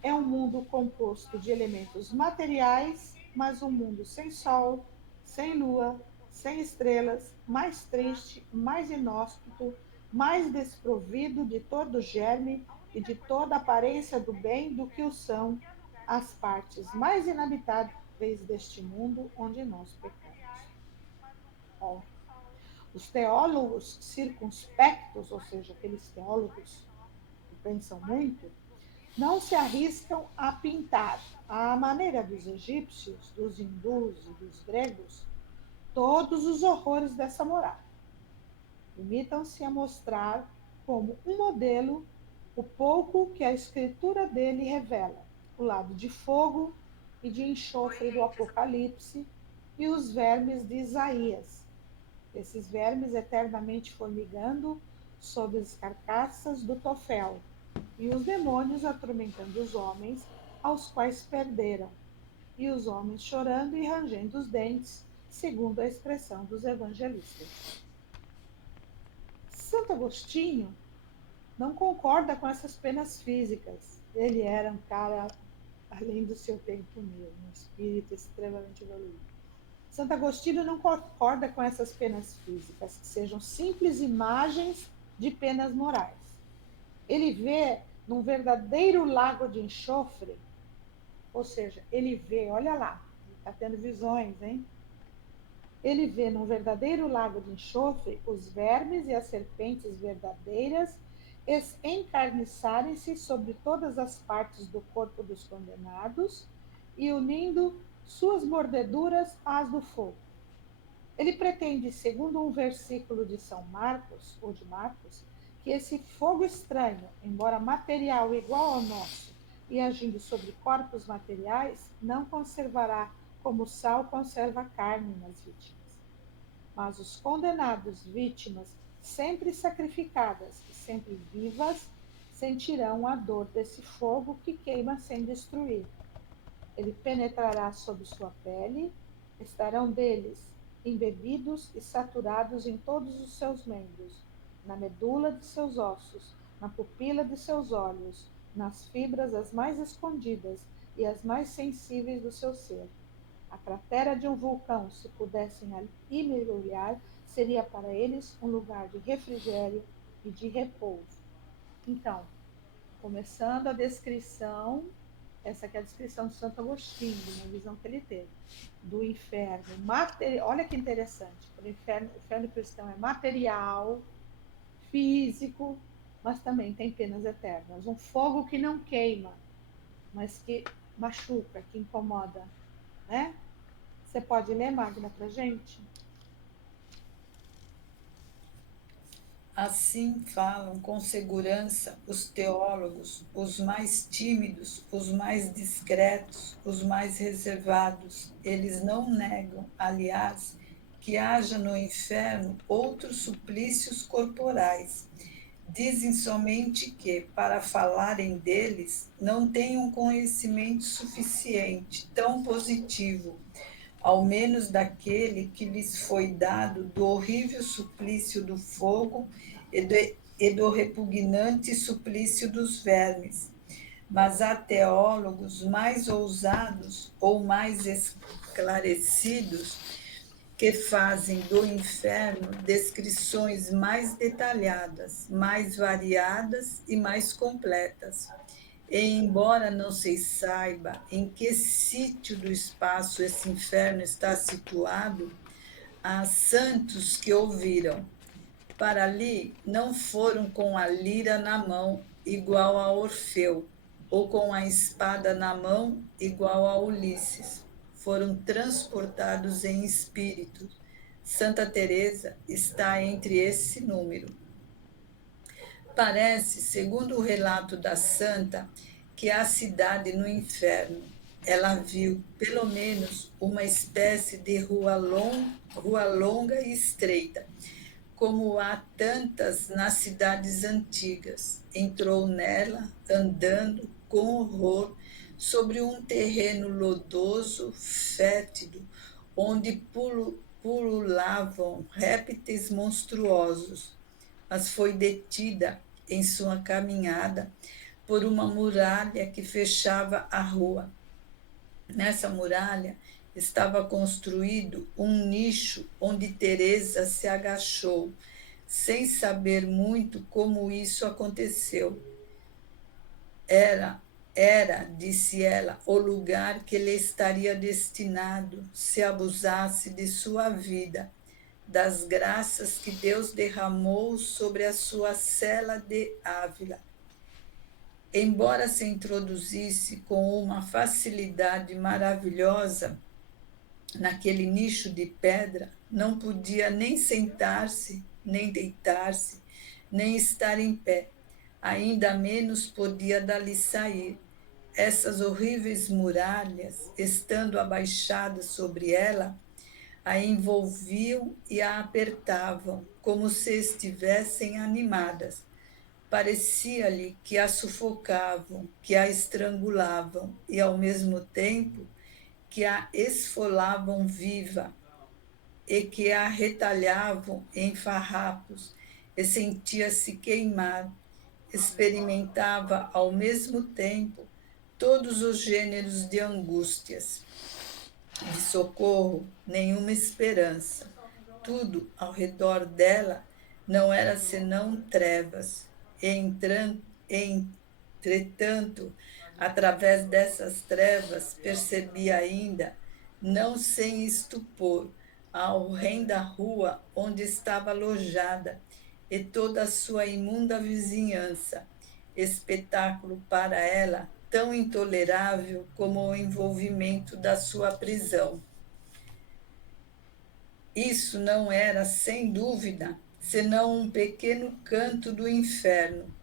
é um mundo composto de elementos materiais, mas um mundo sem sol, sem lua, sem estrelas, mais triste, mais inóspito, mais desprovido de todo germe e de toda aparência do bem do que o são as partes mais inabitáveis deste mundo onde nós pecamos. Bom, os teólogos circunspectos, ou seja, aqueles teólogos que pensam muito, não se arriscam a pintar, à maneira dos egípcios, dos hindus e dos gregos, todos os horrores dessa morada. Limitam-se a mostrar como um modelo o pouco que a escritura dele revela, o lado de fogo e de enxofre do Apocalipse, e os vermes de Isaías, esses vermes eternamente formigando sob as carcaças do Tofel, e os demônios atormentando os homens, aos quais perderam, e os homens chorando e rangendo os dentes, segundo a expressão dos evangelistas. Santo Agostinho não concorda com essas penas físicas. Ele era um cara além do seu tempo mesmo, um espírito extremamente evoluído. Santo Agostinho não concorda com essas penas físicas, que sejam simples imagens de penas morais. Ele vê num verdadeiro lago de enxofre, ou seja, ele vê, olha lá, está tendo visões, hein? Ele vê num verdadeiro lago de enxofre os vermes e as serpentes verdadeiras encarniçarem-se sobre todas as partes do corpo dos condenados e unindo suas mordeduras às do fogo. Ele pretende, segundo um versículo de São Marcos, ou de Marcos, que esse fogo estranho, embora material igual ao nosso e agindo sobre corpos materiais, não conservará como o sal conserva a carne nas vítimas. Mas os condenados, vítimas sempre sacrificadas e sempre vivas, sentirão a dor desse fogo que queima sem destruir. Ele penetrará sob sua pele, estarão deles embebidos e saturados em todos os seus membros, na medula de seus ossos, na pupila de seus olhos, nas fibras as mais escondidas e as mais sensíveis do seu ser. A cratera de um vulcão, se pudessem ali mergulhar, seria para eles um lugar de refrigério e de repouso. Então, começando a descrição, essa aqui é a descrição de Santo Agostinho, uma visão que ele teve, do inferno. Olha que interessante, o inferno cristão é material, físico, mas também tem penas eternas. Um fogo que não queima, mas que machuca, que incomoda, né? Você pode ler, Magna, para a gente? Assim falam com segurança os teólogos, os mais tímidos, os mais discretos, os mais reservados. Eles não negam, aliás, que haja no inferno outros suplícios corporais. Dizem somente que, para falarem deles, não têm um conhecimento suficiente, tão positivo, ao menos daquele que lhes foi dado do horrível suplício do fogo e do repugnante suplício dos vermes. Mas há teólogos mais ousados ou mais esclarecidos que fazem do inferno descrições mais detalhadas, mais variadas e mais completas. E embora não se saiba em que sítio do espaço esse inferno está situado, há santos que ouviram. Para ali não foram com a lira na mão, igual a Orfeu, ou com a espada na mão, igual a Ulisses. Foram transportados em espírito. Santa Teresa está entre esse número. Parece, segundo o relato da santa, que há cidade no inferno. Ela viu, pelo menos, uma espécie de rua longa e estreita, como há tantas nas cidades antigas. Entrou nela, andando com horror, sobre um terreno lodoso, fétido, onde pululavam répteis monstruosos, mas foi detida em sua caminhada por uma muralha que fechava a rua. Nessa muralha estava construído um nicho onde Teresa se agachou, sem saber muito como isso aconteceu. Era, disse ela, o lugar que lhe estaria destinado se abusasse de sua vida, das graças que Deus derramou sobre a sua cela de Ávila. Embora se introduzisse com uma facilidade maravilhosa naquele nicho de pedra, não podia nem sentar-se, nem deitar-se, nem estar em pé. Ainda menos podia dali sair. Essas horríveis muralhas, estando abaixadas sobre ela, a envolviam e a apertavam, como se estivessem animadas. Parecia-lhe que a sufocavam, que a estrangulavam e, ao mesmo tempo, que a esfolavam viva e que a retalhavam em farrapos, e sentia-se queimar. Experimentava, ao mesmo tempo, todos os gêneros de angústias, de socorro, nenhuma esperança. Tudo ao redor dela não era senão trevas. Entretanto, através dessas trevas, percebia ainda, não sem estupor, a horrenda rua onde estava alojada e toda a sua imunda vizinhança, espetáculo para ela tão intolerável como o envolvimento da sua prisão. Isso não era, sem dúvida, senão um pequeno canto do inferno.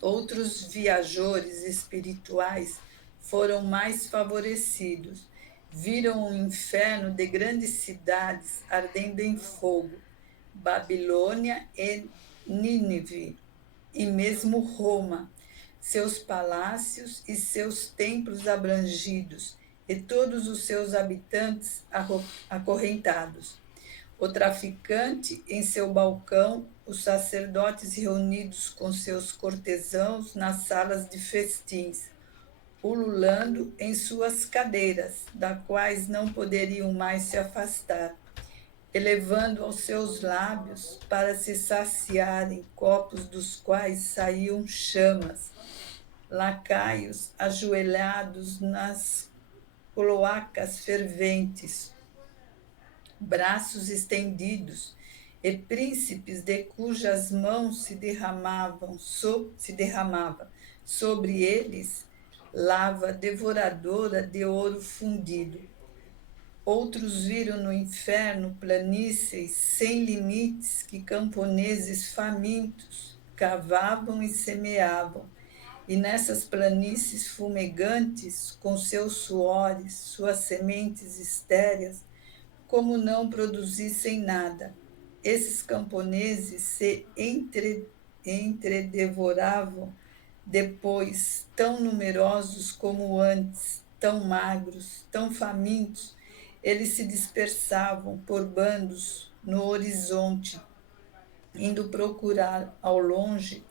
Outros viajores espirituais foram mais favorecidos. Viram o inferno de grandes cidades ardendo em fogo, Babilônia e Nínive, e mesmo Roma, seus palácios e seus templos abrangidos, e todos os seus habitantes acorrentados. O traficante em seu balcão, os sacerdotes reunidos com seus cortesãos nas salas de festins, ululando em suas cadeiras, das quais não poderiam mais se afastar, elevando aos seus lábios para se saciarem copos dos quais saíam chamas, lacaios ajoelhados nas cloacas ferventes, braços estendidos, e príncipes de cujas mãos se derramava sobre eles lava devoradora de ouro fundido. Outros viram no inferno planícies sem limites que camponeses famintos cavavam e semeavam, e nessas planícies fumegantes, com seus suores, suas sementes estéreas, como não produzissem nada, esses camponeses se entredevoravam depois, tão numerosos como antes, tão magros, tão famintos, eles se dispersavam por bandos no horizonte, indo procurar ao longe,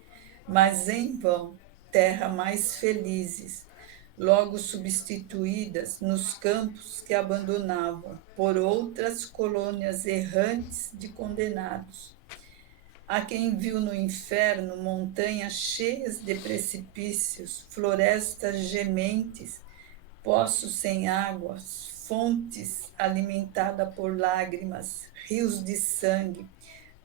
mas em vão, terra mais felizes, logo substituídas nos campos que abandonavam por outras colônias errantes de condenados. Há quem viu no inferno montanhas cheias de precipícios, florestas gementes, poços sem águas, fontes alimentadas por lágrimas, rios de sangue,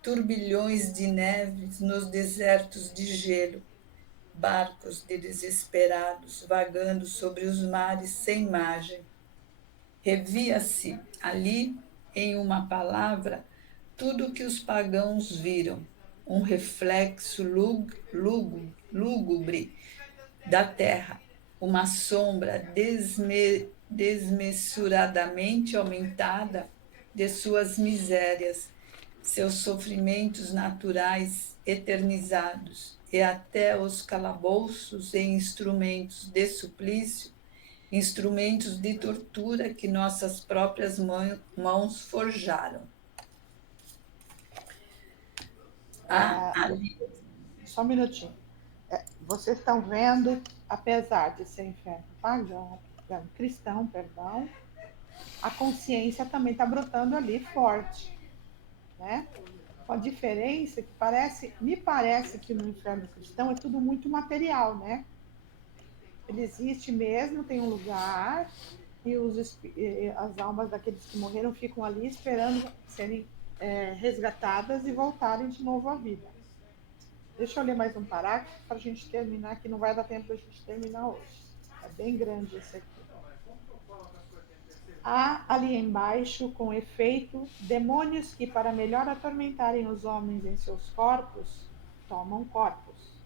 turbilhões de neves nos desertos de gelo, barcos de desesperados vagando sobre os mares sem margem. Revia-se ali, em uma palavra, tudo o que os pagãos viram, um reflexo lúgubre da terra, uma sombra desmesuradamente aumentada de suas misérias, seus sofrimentos naturais eternizados, e até os calabouços e instrumentos de suplício, instrumentos de tortura que nossas próprias mãos forjaram. Ali. Só um minutinho. Vocês estão vendo, apesar de ser inferno cristão, a consciência também está brotando ali forte, né? Com a diferença que me parece que no inferno cristão é tudo muito material, né? Ele existe mesmo, tem um lugar, e as almas daqueles que morreram ficam ali esperando serem resgatadas e voltarem de novo à vida. Deixa eu ler mais um parágrafo para a gente terminar, que não vai dar tempo para a gente terminar hoje. É bem grande esse aqui. Há ali embaixo, com efeito, demônios que, para melhor atormentarem os homens em seus corpos, tomam corpos.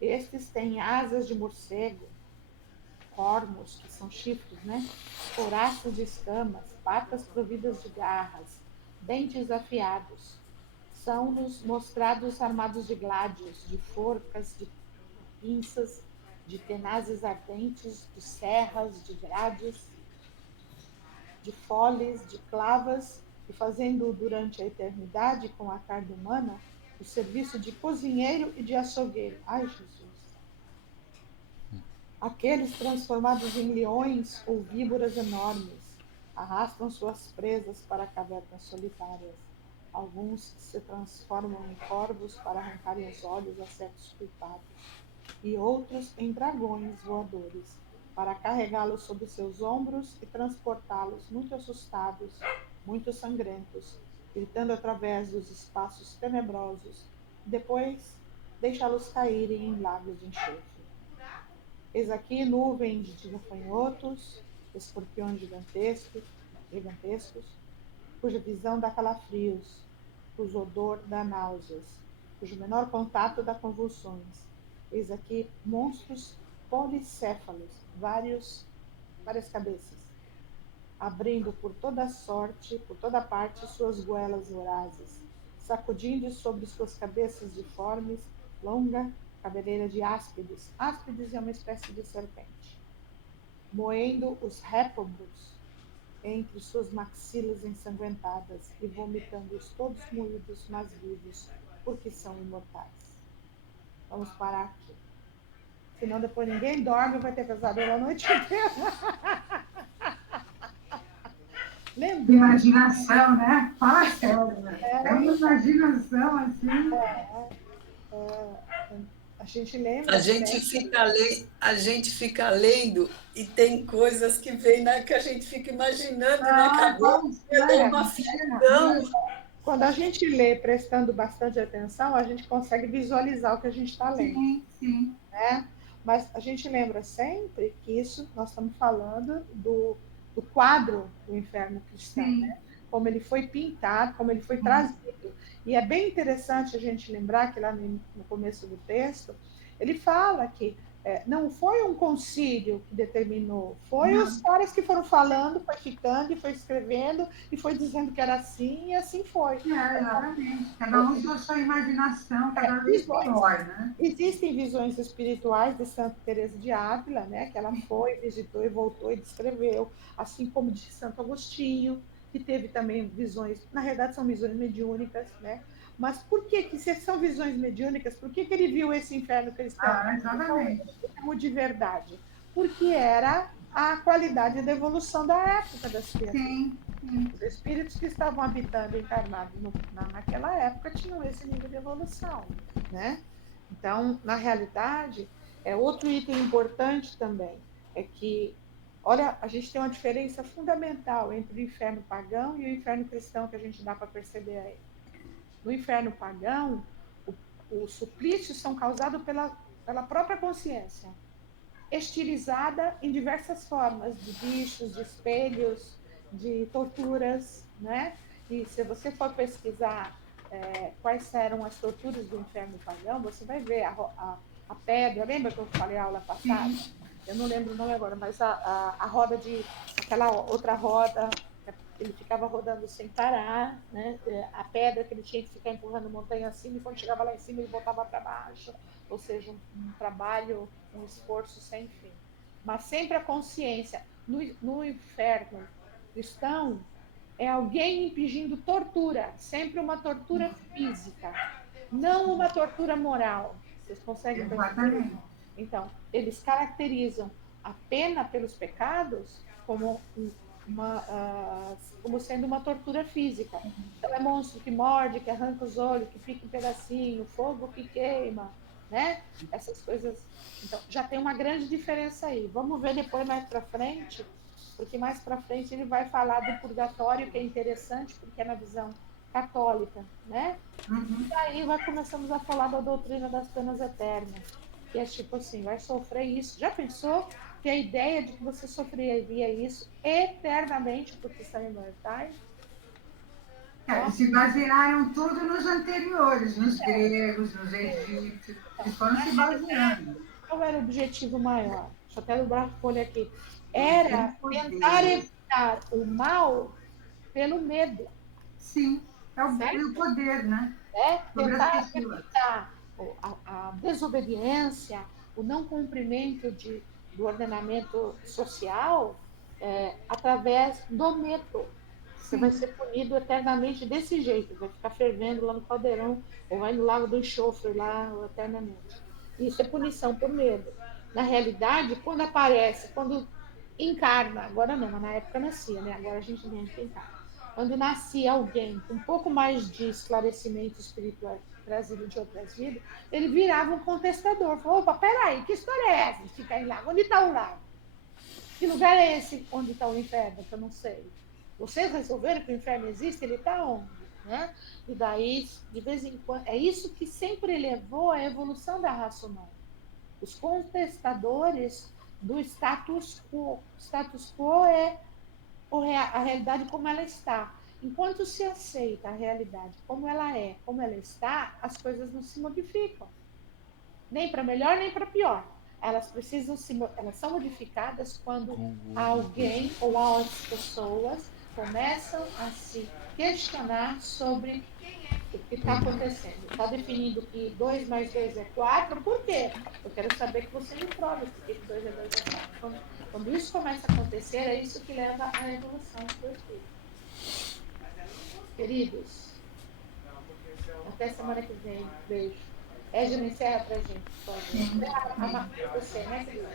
Estes têm asas de morcego, cormos, que são chifres, né? Couraças de escamas, patas providas de garras, dentes afiados. São-nos mostrados armados de gládios, de forcas, de pinças, de tenazes ardentes, de serras, de grades, de foles, de clavas, e fazendo durante a eternidade com a carne humana o serviço de cozinheiro e de açougueiro. Ai, Jesus! Aqueles transformados em leões ou víboras enormes arrastam suas presas para cavernas solitárias. Alguns se transformam em corvos para arrancarem os olhos a certos culpados, e outros em dragões voadores, para carregá-los sobre seus ombros e transportá-los muito assustados, muito sangrentos, gritando através dos espaços tenebrosos, e depois deixá-los caírem em lagos de enxofre. Eis aqui nuvens de gafanhotos, escorpiões gigantescos, cuja visão dá calafrios, cujo odor dá náuseas, cujo menor contato dá convulsões. Eis aqui monstros policéfalos, várias cabeças, abrindo por toda sorte, por toda parte, suas goelas vorazes, sacudindo sobre suas cabeças deformes longa cabeleira de áspides. Áspides é uma espécie de serpente. Moendo os réprobos entre suas maxilas ensanguentadas e vomitando-os todos moídos, mas vivos, porque são imortais. Vamos parar aqui. Senão depois ninguém dorme e vai ter pesadelo a noite inteira. Lembrando. Imaginação, né? Fala sério, né? É uma imaginação assim. A gente lembra. A gente fica lendo e tem coisas que vem que a gente fica imaginando na cabeça. É uma ficção. Quando a gente lê prestando bastante atenção, a gente consegue visualizar o que a gente está lendo. Sim, sim. Né? Mas a gente lembra sempre que isso nós estamos falando do quadro do inferno cristão, né? Como ele foi pintado, como ele foi trazido. E é bem interessante a gente lembrar que lá no começo do texto, ele fala que não foi um concílio que determinou, foi os caras que foram falando, foi ficando e foi escrevendo e foi dizendo que era assim e assim foi. Exatamente. Cada um com a sua imaginação, cada vez melhor, né? Existem visões espirituais de Santa Teresa de Ávila, né? Que ela foi, visitou e voltou e descreveu, assim como de Santo Agostinho, que teve também visões, na realidade são visões mediúnicas, né? Mas por que se são visões mediúnicas, por que ele viu esse inferno cristão? Exatamente. Como de verdade? Porque era a qualidade da evolução da época das criaturas. Sim. Os espíritos que estavam habitando encarnados naquela época tinham esse nível de evolução, né? Então, na realidade, outro item importante também é que, olha, a gente tem uma diferença fundamental entre o inferno pagão e o inferno cristão que a gente dá para perceber aí. No inferno pagão, os suplícios são causados pela própria consciência, estilizada em diversas formas, de bichos, de espelhos, de torturas, né? E se você for pesquisar quais eram as torturas do inferno pagão, você vai ver a pedra, lembra que eu falei a aula passada? Eu não lembro o nome agora, mas a roda aquela outra roda, ele ficava rodando sem parar, né? A pedra que ele tinha que ficar empurrando montanha acima, e quando chegava lá em cima ele voltava para baixo, ou seja, um trabalho, um esforço sem fim. Mas sempre a consciência. No inferno cristão, é alguém impedindo tortura, sempre uma tortura física, não uma tortura moral. Vocês conseguem perceber? Então, eles caracterizam a pena pelos pecados como sendo uma tortura física. Então, é monstro que morde, que arranca os olhos, que fica em pedacinho, fogo que queima, né? Essas coisas. Então, já tem uma grande diferença aí. Vamos ver depois mais para frente, porque mais para frente ele vai falar do purgatório, que é interessante, porque é na visão católica, né? E aí começamos a falar da doutrina das penas eternas, que é tipo assim, vai sofrer isso. Já pensou que a ideia de que você sofreria isso eternamente porque são imortais? Se basearam tudo nos anteriores, nos gregos, nos egípcios, e foram se baseando. Qual era o objetivo maior? deixa eu até dobrar a folha aqui, Tem era poder. tentar evitar o mal pelo medo, Sim, é certo? o poder, né? Né? Sobre as Tentar pessoas. evitar a desobediência, o não cumprimento do ordenamento social através do medo. Você vai Sim, ser punido eternamente desse jeito, vai ficar fervendo lá no caldeirão ou vai no lago do enxofre lá eternamente. Isso é punição por medo. Na realidade, quando aparece, quando encarna, agora não, mas na época nascia, né? Agora a gente nem encarna. Quando nascia alguém com um pouco mais de esclarecimento espiritual trazido de outras vidas, ele virava um contestador. Falou, opa, peraí, que história é essa de ficar em lago? Onde está o lago? Que lugar é esse onde está o inferno, que eu não sei? Vocês resolveram que o inferno existe? Ele está onde? Né? E daí, de vez em quando, é isso que sempre levou à evolução da raça humana. Os contestadores do status quo. Status quo é a realidade como ela está. Enquanto se aceita a realidade como ela é, como ela está, as coisas não se modificam, nem para melhor nem para pior. Elas precisam elas são modificadas quando alguém ou as pessoas começam a se questionar sobre o que está acontecendo. Está definindo que 2 mais 2 é 4, por quê? Eu quero saber que você me prove por que 2 é 2 é 4. Quando isso começa a acontecer, é isso que leva à evolução do espírito. Queridos, até semana que vem. Beijo. Edna, encerra pra gente, por favor. sim, Você, né, querida?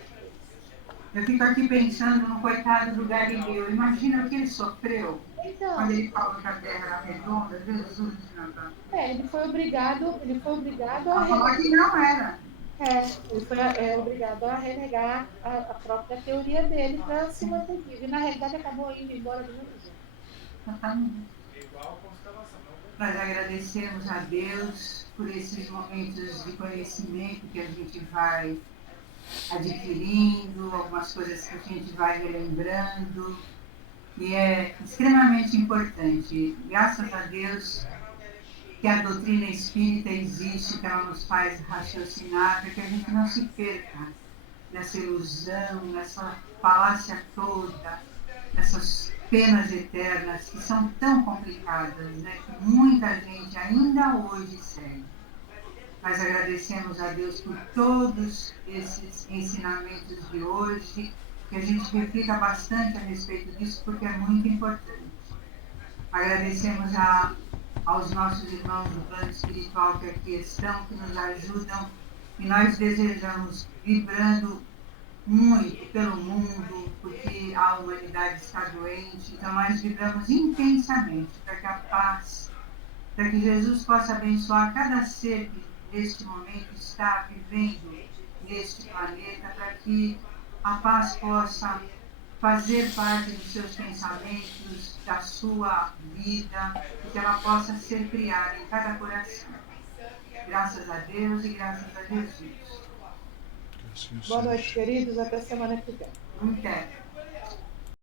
eu fico aqui pensando no coitado do Galileu. Imagina o que ele sofreu quando Então, ele falou que a Terra era redonda. Jesus, Natan. ele foi obrigado a A falar renegar. que não era. Ele foi obrigado a renegar a própria teoria dele para se manter vivo. E na realidade acabou indo embora do mesmo jeito. Exatamente. Nós agradecemos a Deus por esses momentos de conhecimento que a gente vai adquirindo, algumas coisas que a gente vai relembrando, e é extremamente importante. Graças a Deus que a doutrina espírita existe, que ela nos faz raciocinar, para que a gente não se perca nessa ilusão, nessa falácia toda, nessas penas eternas que são tão complicadas, né? Que muita gente ainda hoje segue. Nós agradecemos a Deus por todos esses ensinamentos de hoje, que a gente reflita bastante a respeito disso, porque é muito importante. Agradecemos aos nossos irmãos do plano espiritual que aqui estão, que nos ajudam, e nós desejamos, vibrando muito pelo mundo, porque a humanidade está doente, então nós vibramos intensamente para que a paz, para que Jesus possa abençoar cada ser que neste momento está vivendo neste planeta, para que a paz possa fazer parte dos seus pensamentos, da sua vida, e que ela possa ser criada em cada coração. Graças a Deus e graças a Jesus. Boa noite, queridos. Até semana que vem. Muito